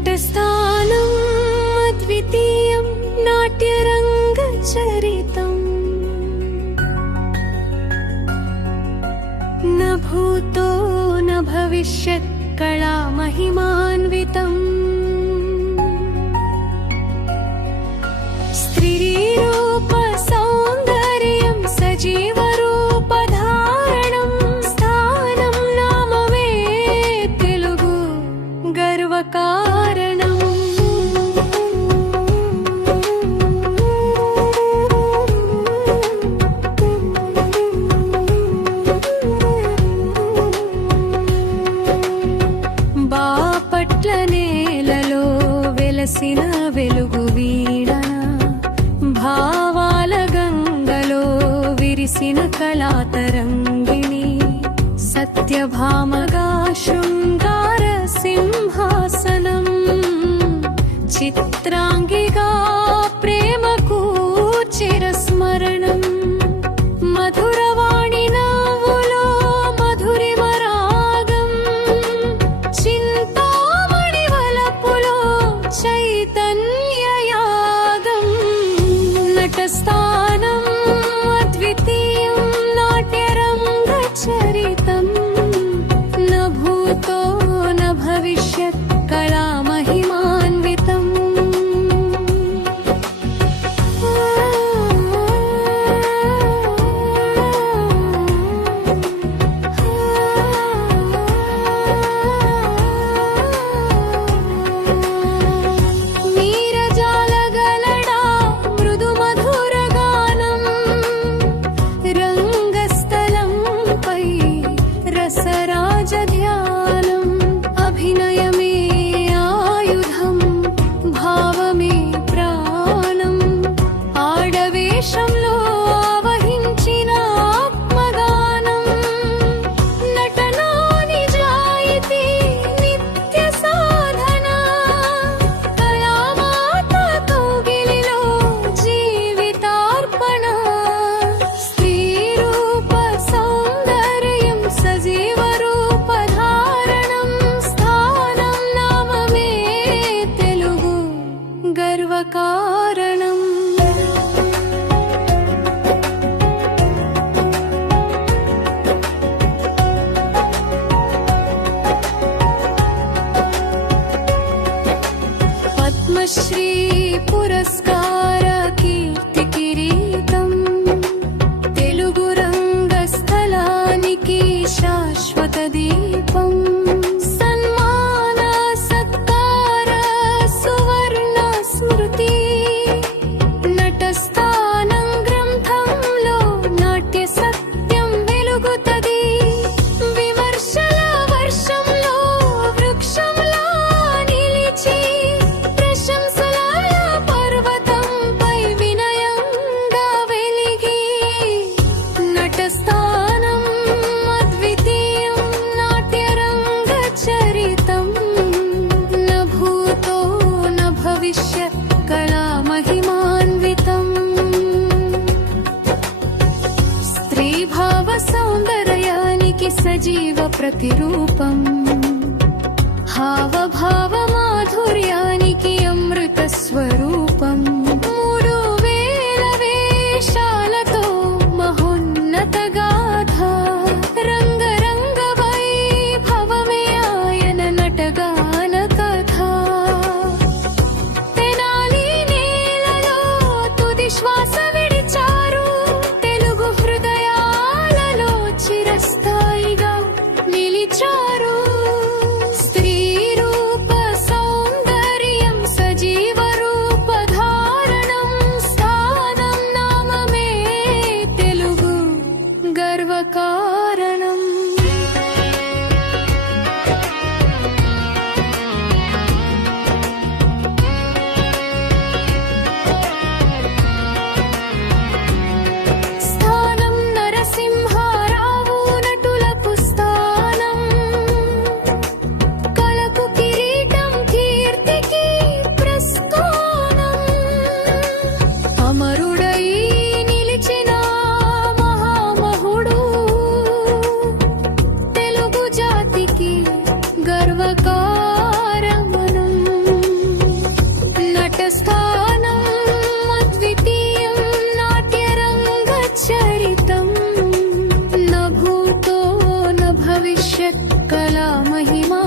నటస్థానం అద్వితీయం నాట్యరంగచరితం न भूतो न भविष्यत् कला महिमान्वितम् स्त्रीरूप सौन्दर्यं सजीवरूपधारणं स्थानं नाम मे तेलुगु गर्वकारणम् బాపట్ల నేలలో వెలసిన వెలుగు వీణ భావాల గంగలో విరిసిన కళాతరంగిణి సత్యభామగా శృంగార సింహాసనం చిత్రాంగిగా ప్రేమకు చిరస్మరణం మధురవాణి నవ్వులో మధురిమ రాగం చింతామణి వలపులో చైతన్యయాగం నటస్థానం అద్వితీయం నాట్యరంగచరితం न भूतो न भविष्यत् कला महिमान्वितम् నీరజాలగలడా మృదు మధుర గానం రంగస్థలంపై రసరాజ ధ్యానం అభినయమే ఆయుధం భావమే ప్రాణం ఆడవేషంలో ఆవహించిన ఆత్మగానం నటనా నిజాయితీ నిత్య సాధన కళామాత కౌగిలిలో జీవితార్పణ స్త్రీరూప సౌందర్యం సజీవరూపధారణం స్థానం నామ మే తెలుగు గర్వకారణం పద్మశ్రీ పురస్కార కీర్తి కిరీటం తెలుగు రంగస్థలానికి శాశ్వత దీపం సన్మాన సత్కార సువర్ణ స్మృతి నటస్థానం గ్రంథంలో నాట్య సత్యం వెలుగుతది విమర్శల వర్షంలో వృక్షంలా నిలిచి ప్రశంసల పర్వతంపై వినయంగా వెలిగి నటస్థానం అద్వితీయం నాట్యరంగచరితం न भूतो न भविष्यत् कला महिमान्वितम् స్త్రీభావ సౌందర్యానికి సజీవ ప్రతిరూపం హావభావ మాధుర్యానికి అమృత స్వరూపం 3000 వేషాలతో మహోన్నత గాథ రంగరంగ వైభవమే ఆయన నటగాన కథ తెనాలి నేలలో తుది శ్వాస విడిచారు తెలుగు హృదయాలలో చిరస్థాయిగా నిలిచారు స్త్రీరూప సౌందర్యం సజీవరూపధారణం భవిష్యత్ కళా మహిమా